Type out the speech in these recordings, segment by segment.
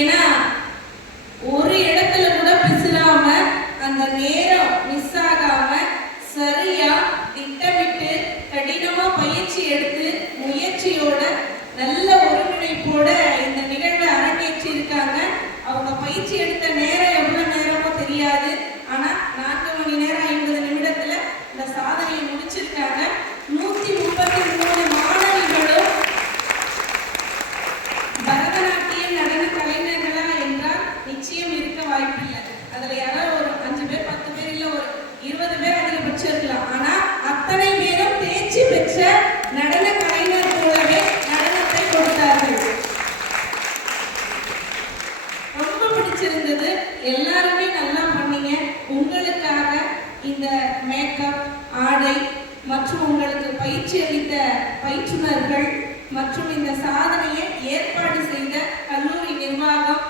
ஏன்னா ஒரு இடத்துல கூட பிசுறாம அந்த நேரம் மிஸ் ஆகாம சரியா திட்டமிட்டு கடினமா பயிற்சி எடுத்து முயற்சியோட நல்ல ஒருங்கிணைப்போட இந்த நிகழ்வை அரங்கேற்றி இருக்காங்க. அவங்க பயிற்சி எடுத்த நேரம் எவ்வளவு நேரமோ தெரியாது, ஆனா 4 மணி நேரம் 50 நிமிடத்துல இந்த சாதனையை முடிச்சிருக்காங்க. 133 மாணவிகளும் பரதநாட்டியம் நடன கலைஞர்களா என்றால் நிச்சயம் இருக்க வாய்ப்பில்லை. அதுல யாராவது ஒரு 5 பேர் 10 பேர் இல்ல ஒரு 20 பேர் அதிகபட்சம் இருக்கலாம். ஆனா அத்தனை பேரும் தேர்ச்சி பெற்ற நடன கலைஞர் போலவே நடனத்தை கொடுத்தார்கள். ரொம்ப பிடிச்சிருந்தது. எல்லாருமே நல்லா பண்ணீங்க. உங்களுக்காக இந்த மேக்கப், ஆடை மற்றும் உங்களுக்கு பயிற்சி அளித்த பயிற்றுனர்கள் மற்றும் இந்த சாதனையை ஏற்பாடு செய்த கல்லூரி நிர்வாகம்,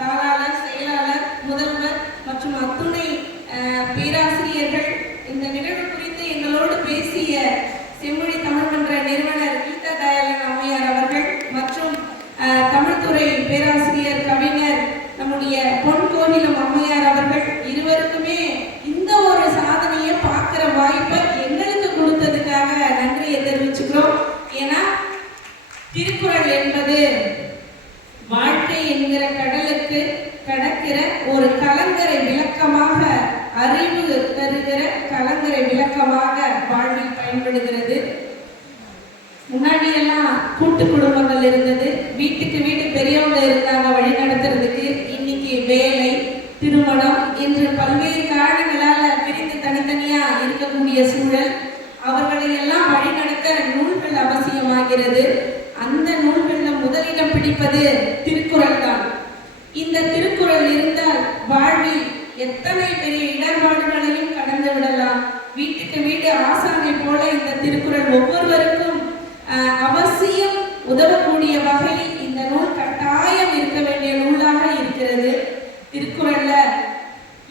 தாளாளர், செயலாளர், முதல்வர் மற்றும் அத்துணை பேராசிரியர்கள், இந்த நிகழ்வு குறித்து எங்களோடு பேசிய செம்மொழி தமிழ் மன்ற நிறுவனர் கீதா தயாளன் அம்மையார் அவர்கள் மற்றும் தமிழ்துறை பேராசிரியர் கவிஞர் நம்முடைய பொன்கோகிலம் அம்மையார் அவர்கள் இருவருக்குமே இந்த ஒரு சாதனையை பார்க்கிற வாய்ப்பை எங்களுக்கு கொடுத்ததுக்காக நன்றியை தெரிவிச்சுக்கிறோம். ஏன்னா திருக்குறள் என்பது வாழ்க்கை என்கிற கடலுக்கு கடக்கிற ஒரு கலங்கரை விளக்கமாக, அறிவு தருகிற கலங்கரை விளக்கமாக வாழ்வில் பயன்படுகிறது. முன்னாடி எல்லாம் கூட்டு குடும்பங்கள் இருந்தது, வீட்டுக்கு வீடு பெரியவங்க இருந்தாங்க வழி நடத்துறதுக்கு. இன்னைக்கு வேலை, திருமணம் என்று பல்வேறு காரணங்களால பிரிந்து தனித்தனியா இருக்கக்கூடிய சூழல். அவர்களை எல்லாம் வழிநடத்த நூல்கள் அவசியமாகிறது. அந்த நூல்களில் முதலிடம் பிடிப்பது திருக்குறள் தான். இந்த திருக்குறள் இருந்தால் வாழ்வில் எத்தனை பெரிய இடர்பாடுகளையும் கடந்து விடலாம். வீட்டுக்கு வீடு ஆசானை போல இந்த திருக்குறள் ஒவ்வொருவருக்கும் அவசியம் உதவக்கூடிய வகையில் இந்த நூல் கட்டாயம் இருக்க வேண்டிய நூலாக இருக்கிறது. திருக்குறள்ல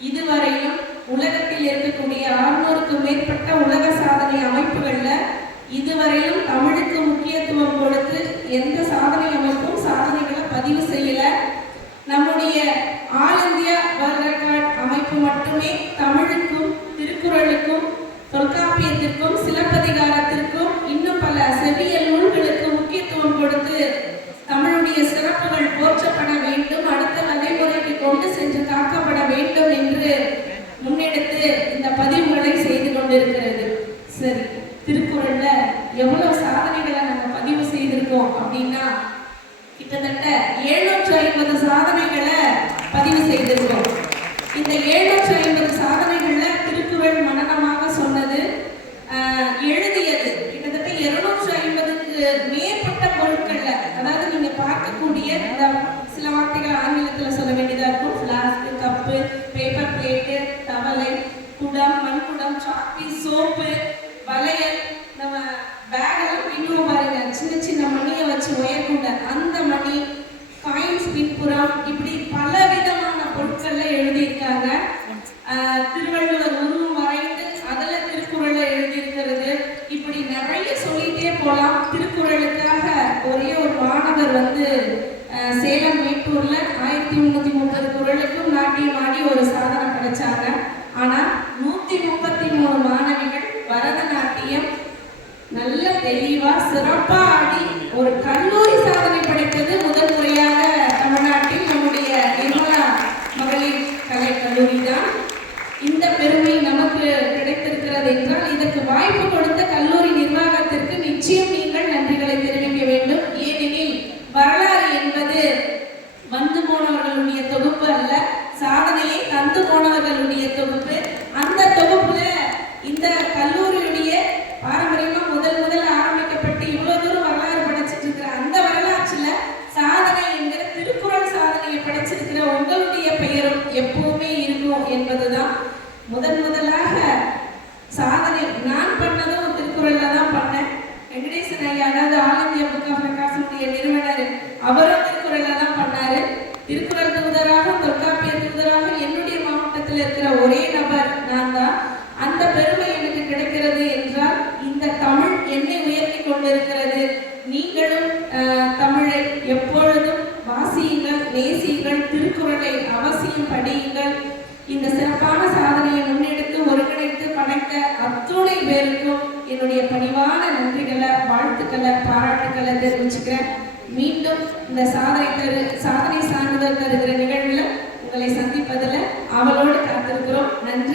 இதுவரையும் உலகத்தில் இருக்கக்கூடிய 600க்கும் மேற்பட்ட உலக சாதனை அமைப்புகள்ல இதுவரையும் தமிழுக்கு முக்கியத்துவம் கொடுத்து எந்த சாதனை அமைப்பும் சாதனைகளை பதிவு செய்யல. நம்முடைய ஆல் இந்தியா வேர்ல்ட் ரெக்கார்ட் அமைப்பு மட்டுமே தமிழுக்கும் திருக்குறளுக்கும் தொல்காப்பியத்திற்கும் சிலப்பதிகாரத்திற்கும் இன்னும் பல செவியல் நூல்களுக்கு முக்கியத்துவம் கொடுத்து தமிழுடைய சிறப்புகள் போற்றப்பட வேண்டும், அடுத்த தலைமுறைக்கு கொண்டு சென்று காக்கப்பட வேண்டும் என்று முன்னெடுத்து இந்த பதிவுகளை செய்து கொண்டிருக்கிறது. சரி, திருக்குறள்ல எவ்வளவு சாதனைகளை நம்ம பதிவு செய்திருக்கோம் அப்படின்னா கிட்டத்தட்ட 750 சாதனைகளை பதிவு செய்திருக்கோம். இந்த 750 சாதனைகள்ல திருக்குறள் மனனமாக சொன்னது, எழுதியது கிட்டத்தட்ட 250க்கு மேற்பட்ட பொருட்கள்ல, அதாவது நீங்க பார்க்கக்கூடிய இந்த சில வார்த்தைகள் ஆங்கிலத்துல சொல்ல வேண்டியதா இருக்கும். பிளாஸ்க், கப்பு, பேப்பர் பிளேட்டு, தவளை, குடம், மண்குடம், சாப்பி, சோப்பு, வளையல், நம்ம பேக் எல்லாம் பின்னுவோம் பாருங்க, சின்ன சின்ன மணியை வச்சு உயர்கூட அந்த மணி, காயின்ஸ் பின்புறம், இப்படி பல விதமான பொருட்கள்ல எழுதியிருக்காங்க. திருவள்ளுவர் உருவம் வரைந்து அதுல திருக்குறளை எழுதியிருக்கிறது. இப்படி நிறைய சொல்லிட்டே போலாம். திருக்குறளுக்காக ஒரே ஒரு மாணவர் சேலம் மேட்டூர்ல 1330 குறளுக்கும் நாட்டியம் ஆடி ஒரு சாதனை கிடைச்சாங்க. ஆனா 133 மாணவிகள் பரதநாட்டியம் நல்ல தெளிவா சிறப்பா ஆடி ஒரு கல்லூரி சாதனை படைத்தது முதல் முறையாக தமிழ்நாட்டில் நம்முடைய நிர்மலா மகளிர் கலை கல்லூரி தான். இந்த பெருமை நமக்கு கிடைத்திருக்கிறது என்றால் இதற்கு வாய்ப்பு கொடுத்த கல்லூரி நிர்வாகத்திற்கு நிச்சயம் நீங்கள் நன்றிகளை தெரிவிக்க வேண்டும். ஏனெனில் வரலாறு என்பது வந்து போனவர்களுடைய தொகுப்பு அல்ல, சாதனையை தந்து போனவர்களுடைய தொகுப்பு. அந்த தொகுப்புல இந்த கல்லூரியுடைய பாரம்பரியமா முதல் ஆரம்பிக்கப்பட்டு இவ்வளவு தூரம் வரலாறு படைச்சிட்டு இருக்கிற அந்த வரலாற்றுல சாதனை என்கிற திருக்குறள் சாதனையை படைச்சிருக்கிற உங்களுடைய பெயரும் எப்பவுமே இருக்கும் என்பதுதான். முதலாக சாதனை நான் பண்ணதும் திருக்குறள்ல தான் பண்ணேன். வெங்கடேசன் ஐயா, அதாவது ஆல் இந்தியா புக் ஆஃப் ரெக்கார்ட்ஸுடைய நிறுவனர், அவரும் திருக்குறள்ல தான் பண்ணாரு. திருக்குறள் தூதராக, தொல்காப்பிய தூதராக என்னுடைய மாவட்டத்தில் இருக்கிற ஒரே நபர் நான் தான். அந்த பெருமை எனக்கு கிடைக்கிறது என்றால் இந்த தமிழ் என்னை உயர்த்தி கொண்டிருக்கிறது. நீங்களும் தமிழை எப்பொழுதும் வாசியுங்கள், நேசியுங்கள், திருக்குறளை அவசியம் படியுங்கள். இந்த சிறப்பான சாதனையை முன்னெடுத்து ஒருங்கிணைத்து படைத்த அத்துணை பேருக்கும் என்னுடைய பணிவான நன்றிகளை, வாழ்த்துக்களை, பாராட்டுக்களை தெரிவிச்சுக்கிறேன். மீண்டும் இந்த சாதனை சான்றிதழ் தருகிற நிகழ்வில் உங்களை சந்திப்பதில் அவளோடு காத்திருக்கிறோம். நன்றி.